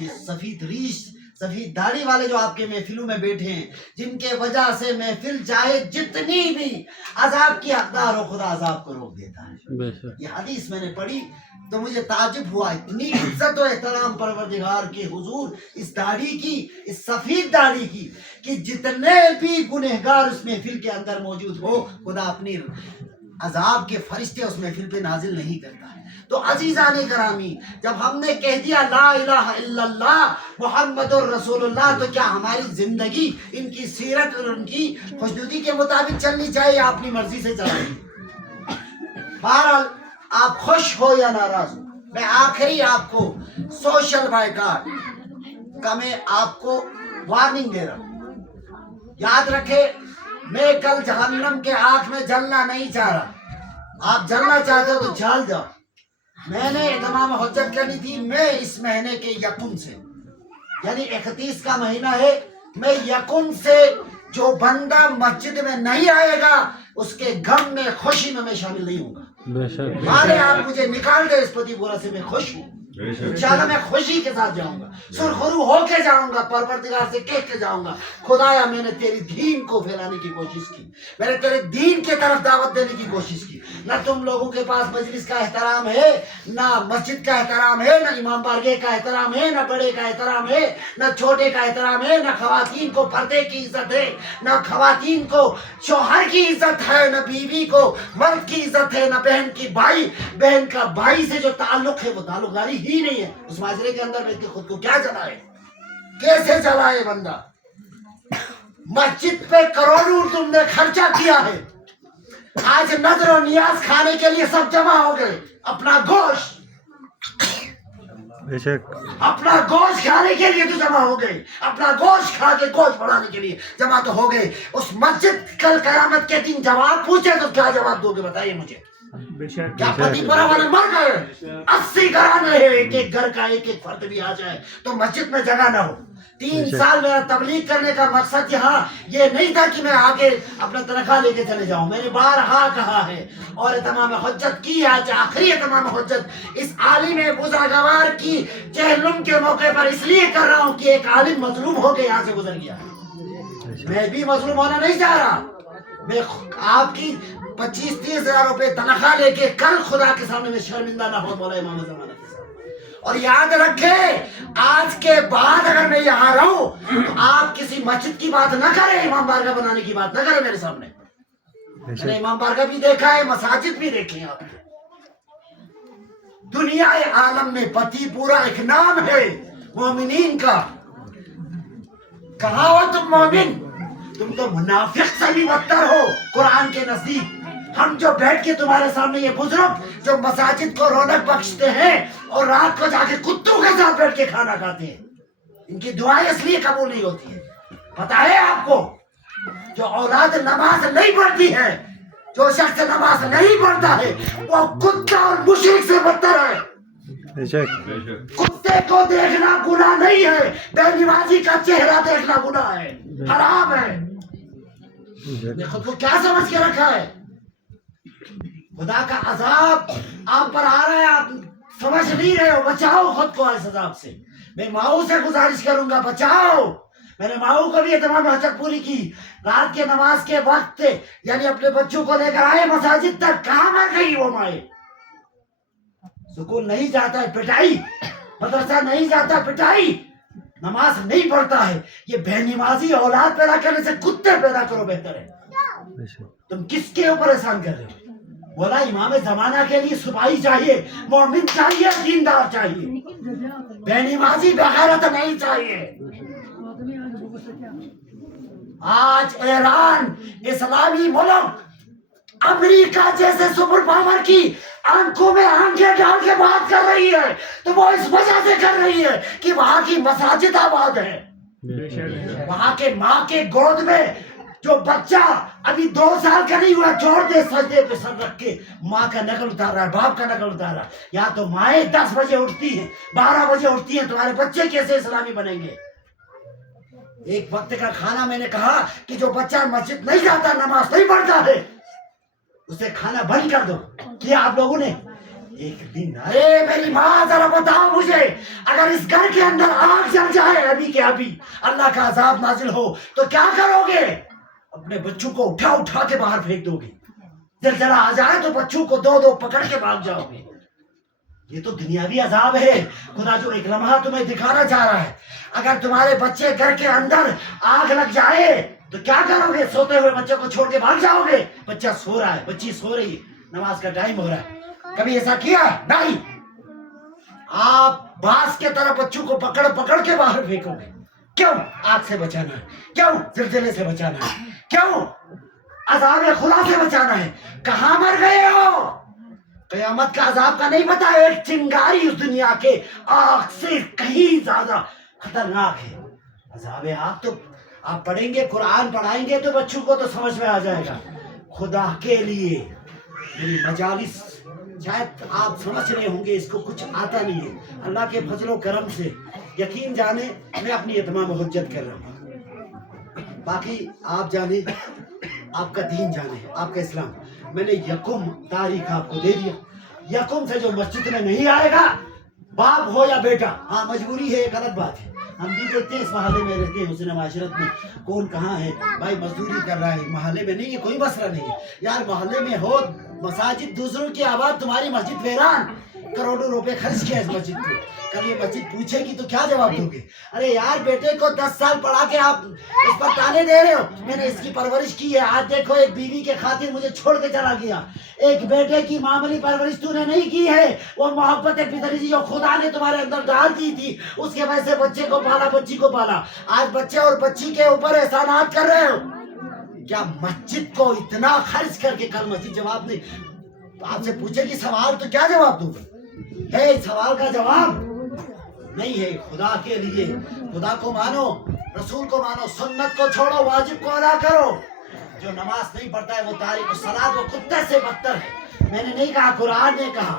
یہ سفید ریش سفید داڑھی والے جو آپ کے محفلوں میں بیٹھے ہیں، جن کے وجہ سے محفل چاہے جتنی بھی عذاب کی حقدار ہو، خدا عذاب کو روک دیتا ہے۔ یہ حدیث میں نے پڑھی تو مجھے تعجب ہوا، اتنی عزت و احترام پروردگار کے حضور اس داڑھی کی، اس سفید داڑھی کی، کہ جتنے بھی گنہگار اس محفل کے اندر موجود ہو، خدا اپنی عذاب کے فرشتے اس محفل پہ نازل نہیں کرتا ہے۔ تو عزیزان گرامی، جب ہم نے کہہ دیا لا الہ الا اللہ محمد الرسول اللہ، تو کیا ہماری زندگی ان کی سیرت اور ان کی خوشنودی کے مطابق چلنی چاہیے یا اپنی مرضی سے چلانی؟ بہرحال آپ خوش ہو یا ناراض ہو، میں آخری آپ کو سوشل بائیکاٹ کا میں آپ کو وارننگ دے رہا ہوں۔ یاد رکھے، میں کل جہنم کے آگ میں جلنا نہیں چاہ رہا، آپ جلنا چاہتے ہو تو جل جاؤ۔ میں نے تمام حجت کرنی تھی، میں اس مہینے کے یکم سے، یعنی 31 کا مہینہ ہے، میں یکم سے جو بندہ مسجد میں نہیں آئے گا اس کے غم میں خوشی میں شامل نہیں ہوں گا۔ مارے آپ مجھے نکال دے اس پتی پورا سے، میں خوش ہوں انشاءاللہ، میں خوشی کے ساتھ جاؤں گا، سرخرو ہو کے جاؤں گا، پروردگار سے کہہ کے جاؤں گا خدایا میں نے تیری دین کو پھیلانے کی کوشش کی، میں نے تیرے دین کی طرف دعوت دینے کی کوشش کی۔ نہ تم لوگوں کے پاس مجلس کا احترام ہے، نہ مسجد کا احترام ہے، نہ امام بارگاہ کا احترام ہے، نہ بڑے کا احترام ہے، نہ چھوٹے کا احترام ہے، نہ خواتین کو پردے کی عزت ہے، نہ خواتین کو شوہر کی عزت ہے، نہ بیوی کو مرد کی عزت ہے، نہ بہن کی بہن کا بھائی سے جو تعلق ہے وہ تعلق داری ہی نہیں ہے۔ اس معاشرے کے اندر بیٹھ کے خود کو کیا چلائے، کیسے چلائے بندہ؟ مسجد پہ کروڑوں تم نے خرچہ کیا ہے، آج نظر و نیاز کھانے کے لیے سب جمع ہو گئے، اپنا گوشت اپنا گوشت کھانے کے لیے تو جمع ہو گئے، اپنا گوشت کھا کے گوشت بڑھانے کے لیے جمع تو ہو گئے۔ اس مسجد کل قیامت کے دن جواب پوچھے تو کیا جواب دو گے؟ بتائیے مجھے۔ کیا پتی پورا والے مر گئے؟ 80 گھرانے ہیں، ایک ایک گھر کا ایک ایک فرد بھی آ جائے تو مسجد میں جگہ نہ ہو۔ 3 سال میرا تبلیغ کرنے کا مقصد یہاں یہ نہیں تھا کہ میں آگے اپنا تنخواہ لے کے چلے جاؤں، میں نے بارہا کہا ہے اور تمام حجت کی، آج آخری تمام حجت اس عالم بزرگوار کی چہلم کے موقع پر اس لیے کر رہا ہوں کہ ایک عالم مظلوم ہو کے یہاں سے گزر گیا، میں بھی مظلوم ہونا نہیں چاہ رہا۔ میں آپ کی 25-30 ہزار روپے تنخواہ لے کے کل خدا کے سامنے میں شرمندہ نہ ہو مولا امام زمانہ کے سامنے۔ اور یاد رکھے، آج کے بعد اگر میں یہاں رہوں تو آپ کسی مسجد کی بات نہ کریں، امام بارگاہ بنانے کی بات نہ کریں میرے سامنے۔ میں نے امام بارگاہ بھی دیکھا ہے، مساجد بھی دیکھی ہیں آپ نے۔ دنیا عالم میں پتی پورا ایک نام ہے مومنین کا۔ کہاں ہو تم مومن؟ تم تو منافق سے بھی بدتر ہو قرآن کے نزدیک۔ ہم جو بیٹھ کے تمہارے سامنے یہ بزرگ جو مساجد کو رونق بخشتے ہیں اور رات کو جا کے کتوں کے ساتھ بیٹھ کے کھانا کھاتے ہیں، ان کی دعائیں اس لیے قبول نہیں ہوتی ہیں۔ پتا ہے آپ کو، جو اولاد نماز نہیں پڑھتی ہے، جو شخص نماز نہیں پڑھتا ہے، وہ کتا اور مشرک سے بدتر ہے۔ کتے کو دیکھنا گناہ نہیں ہے، بے نمازی کا چہرہ دیکھنا گناہ ہے، حرام ہے۔ خود کو کیا سمجھ کے رکھا ہے؟ خدا کا عذاب آپ پر آ رہا ہے، آپ سمجھ نہیں رہے ہو، بچاؤ خود کو اس عذاب سے۔ میں ماؤں سے گزارش کروں گا، بچاؤ۔ میں نے ماؤں کو بھی یہ تمام حجت پوری کی، رات کے نماز کے وقت یعنی اپنے بچوں کو لے کر آئے مساجد تک، کہاں مر گئی وہ مائیں؟ سکول نہیں جاتا ہے پٹائی، مدرسہ نہیں جاتا پٹائی، نماز نہیں پڑھتا ہے، یہ بے نمازی اولاد پیدا کرنے سے کتے پیدا کرو بہتر ہے۔ تم کس کے اوپر احسان کر رہے ہو؟ بولا امام زمانہ کے لیے سپاہی چاہیے، مومن چاہیے، دیندار چاہیے، بے نمازی بغیرت نہیں چاہیے۔ آج ایران اسلامی ملک امریکہ جیسے سپر پاور کی آنکھوں میں آنکھیں ڈال کے بات کر رہی ہے تو وہ اس وجہ سے کر رہی ہے کہ وہاں کی مساجد آباد ہے، وہاں کے ماں کے گود میں جو بچہ ابھی 2 سال کا نہیں ہوا چھوڑ دے سجدے پہ سر رکھ کے ماں کا نقل اتار رہا ہے، باپ کا نقل اتار رہا ہے۔ یا تو مائیں 10 بجے اٹھتی ہیں، 12 بجے اٹھتی ہیں، تمہارے بچے کیسے اسلامی بنیں گے؟ ایک وقت کا کھانا میں نے کہا کہ جو بچہ مسجد نہیں جاتا، نماز نہیں پڑھتا ہے، اسے کھانا بند کر دو۔ کیا آپ لوگوں نے ایک دن ارے میری ماں ذرا بتاؤ مجھے اگر اس گھر کے اندر آگ جل جائے ابھی کے ابھی اللہ کا عذاب نازل ہو تو کیا کرو گے؟ اپنے بچوں کو اٹھا اٹھا کے باہر پھینک دو گے؟ زلزلہ آ جائے تو بچوں کو دو دو پکڑ کے بھاگ جاؤ گے؟ یہ تو دنیاوی عذاب ہے خدا جو ایک لمحہ تمہیں دکھانا چاہ رہا ہے. اگر تمہارے بچے گھر کے اندر آگ لگ جائے تو کیا کرو گے؟ سوتے ہوئے بچے کو چھوڑ کے بھاگ جاؤ گے؟ بچہ سو رہا ہے، بچی سو رہی ہے، نماز کا ٹائم ہو رہا ہے. کبھی ایسا کیا؟ نہیں. آپ باز کے طرح بچوں کو پکڑ پکڑ کے باہر پھینکو گے. کیوں؟ آگ سے بچانا ہے. کیوں؟ زلزلے سے بچانا ہے. کیوں؟ عذاب خدا سے بچانا ہے. کہاں مر گئے ہو؟ قیامت کا عذاب کا نہیں پتا؟ ایک چنگاری اس دنیا کے آگ سے کہیں زیادہ خطرناک ہے. عذاب آگ تو آپ پڑھیں گے، قرآن پڑھائیں گے تو بچوں کو تو سمجھ میں آ جائے گا. خدا کے لیے میری مجالس شاید آپ سمجھ رہے ہوں گے، اس کو کچھ آتا نہیں ہے. اللہ کے فضل و کرم سے یقین جانے میں اپنی اتمام حجت کر رہا ہوں. باقی آپ جانے، آپ کا دین جانے، آپ کا اسلام. میں نے یکم تاریخ آپ کو دے دیا. یکم سے جو مسجد میں نہیں آئے گا، باپ ہو یا بیٹا، ہاں مجبوری ہے، ایک غلط بات ہے. ہم بھی دیکھتے ہیں اس محلے میں رہتے ہیں، حسن معاشرت میں کون کہاں ہے بھائی، مزدوری کر رہا ہے، محلے میں نہیں ہے، کوئی مسئلہ نہیں ہے. یار محلے میں ہو مساجد دوسروں کی آباد، تمہاری مسجد ویران، کروڑوں روپے خرچ کیا اس مسجد کو. کل یہ مسجد پوچھے گی تو کیا جواب دو گے؟ ارے یار بیٹے کو 10 سال پڑھا کے آپ اس پر تانے دے رہے ہو. میں نے اس کی پرورش کی ہے، آج دیکھو ایک بیوی کے خاطر مجھے چھوڑ کے چلا گیا. ایک بیٹے کی معمولی پرورش تو نے نہیں کی ہے، وہ محبت پتری جو خدا نے تمہارے اندر ڈال دی تھی، اس کے وجہ سے بچے کو پالا، بچی کو پالا. آج بچے اور بچی کے اوپر احسانات کر رہے ہو. کیا مسجد کو اتنا خرچ کر کے کل مسجد جواب نہیں؟ آپ سے پوچھے گی سوال تو کیا جواب دوں گا؟ ہے سوال کا جواب نہیں ہے. خدا کے لیے خدا کو مانو، رسول کو مانو، سنت کو چھوڑو، واجب کو ادا کرو. جو نماز نہیں پڑھتا ہے وہ تاریخ الصلاۃ وہ کتے سے بدتر ہے. میں نے نہیں کہا، قرآن نے کہا.